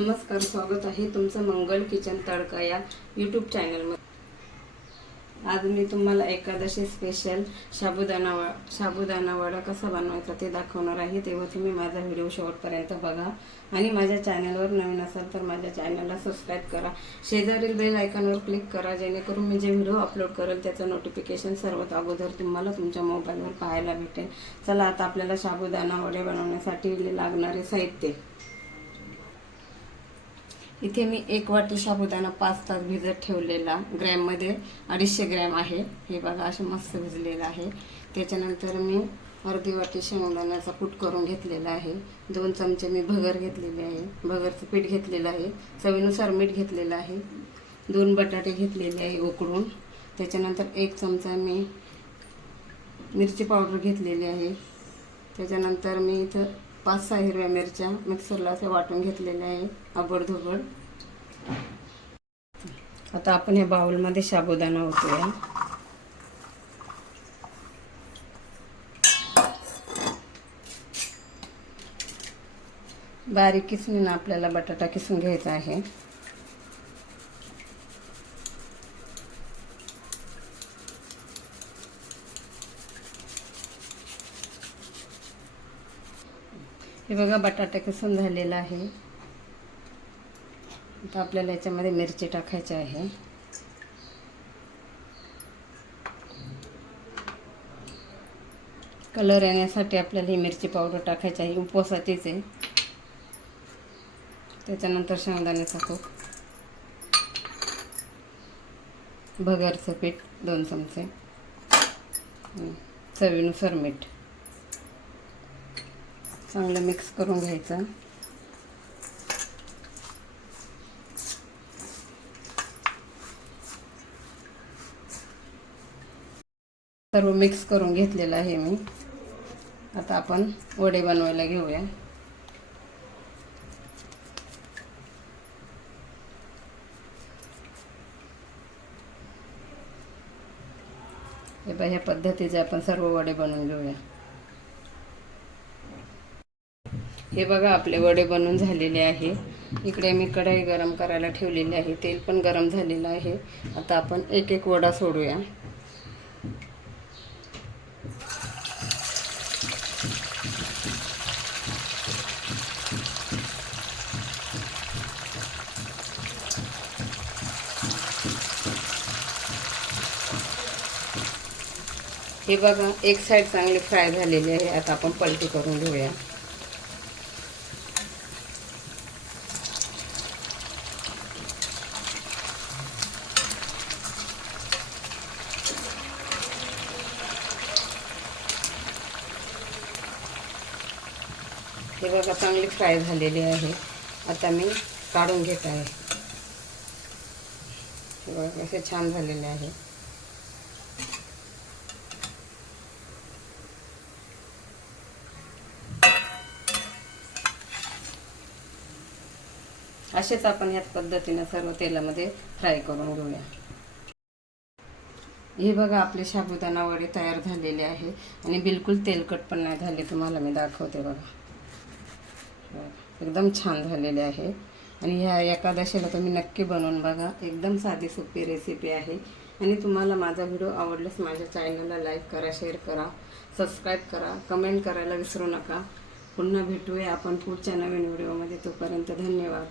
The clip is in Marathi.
नमस्कार स्वागत आहे तुमचं मंगल किचन तडका या यूट्यूब चॅनलमध्ये आज मी तुम्हाला एकादशी स्पेशल साबुदाणा वा साबुदाणा वडा कसा बनवायचा ते दाखवणार आहे. तेव्हा तुम्ही माझा व्हिडिओ शेवटपर्यंत बघा. आणि माझ्या चॅनलवर नवीन असाल तर माझ्या चॅनलला सबस्क्राईब करा. शेजारील बेल आयकॉनवर क्लिक करा जेणेकरून मी जे व्हिडिओ अपलोड करेल त्याचं नोटिफिकेशन सर्वात अगोदर तुम्हाला तुमच्या मोबाईलवर पाहायला भेटेल. चला आता आपल्याला साबुदाणा वडे बनवण्यासाठी लागणारे साहित्य. इथे मी एक वाटी साबुदाणा पाच तास भिजत ठेवलेला ग्रॅममध्ये अडीचशे ग्रॅम आहे. हे बघा असं मस्त भिजलेलं आहे. त्याच्यानंतर मी अर्धी वाटी शेंगदाण्याचा कूट करून घेतलेला आहे. दोन चमचे मी भगर घेतलेले आहे. भगरचं पीठ घेतलेलं आहे. चवीनुसार मीठ घेतलेलं आहे. दोन बटाटे घेतलेले आहे उकडून. त्याच्यानंतर एक चमचा मी मिरची पावडर घेतलेली आहे. त्याच्यानंतर मी इथं पाच सहा हिरव्या मिरच्या मिक्सरला असे वाटून घेतलेल्या आहे आबडधोबड. आता आपण हे बाउलमध्ये साबुदाणा होतोय बारीक किसणीनं आपल्याला बटाटा किसून घ्यायचा आहे. हे बघा बटाटा किसून झालेला आहे. आता आपल्याला याच्यामध्ये मिरची टाकायची आहे. कलर येण्यासाठी आपल्याला ही मिरची पावडर टाकायची आहे. उपवासाचीच आहे. त्याच्यानंतर शेंगदाण्याचा कूट भगरचं पीठ दोन चमचे. चवीनुसार मीठ. चांगलं मिक्स करून घ्यायचं. सर्व मिक्स करून घेतलेलं आहे मी. आता आपण वडे बनवायला घेऊया. हे बघा ह्या पद्धतीचे आपण सर्व वडे बनवून घेऊया. हे बघा आपले वडे बनवून झालेले आहे. इकडे मी कढई गरम करायला ठेवलेली आहे. तेल पण गरम झालेलं आहे. आता आपण एक एक वडा सोडूया. हे बघा एक साईड चांगली फ्राय झालेली आहे. आता आपण पलटी करून घेऊया. हे बघा चांगले फ्राय झालेली आहे. आता मी काढून घेत आहे. हे बघा असे छान झालेले आहे. असेच आपण ह्याच पद्धतीनं सर्व तेलामध्ये फ्राय करून घेऊया. हे बघा आपले साबुदाणा वडे तयार झालेले आहे. आणि बिलकुल तेलकट पण नाही झाले तुम्हाला मी दाखवते बघा. एकदम छान झालेले आहे. आणि ह्या एकादशीला तुम्ही नक्की बनवून बघा. एकदम साधी सोपी रेसिपी आहे. आणि तुम्हाला माझा व्हिडिओ आवडल्यास माझ्या चॅनलला लाईक करा शेअर करा सबस्क्राईब करा कमेंट करायला विसरू नका. पुन्हा भेटूया आपण पुढच्या नवीन व्हिडिओमध्ये तोपर्यंत धन्यवाद.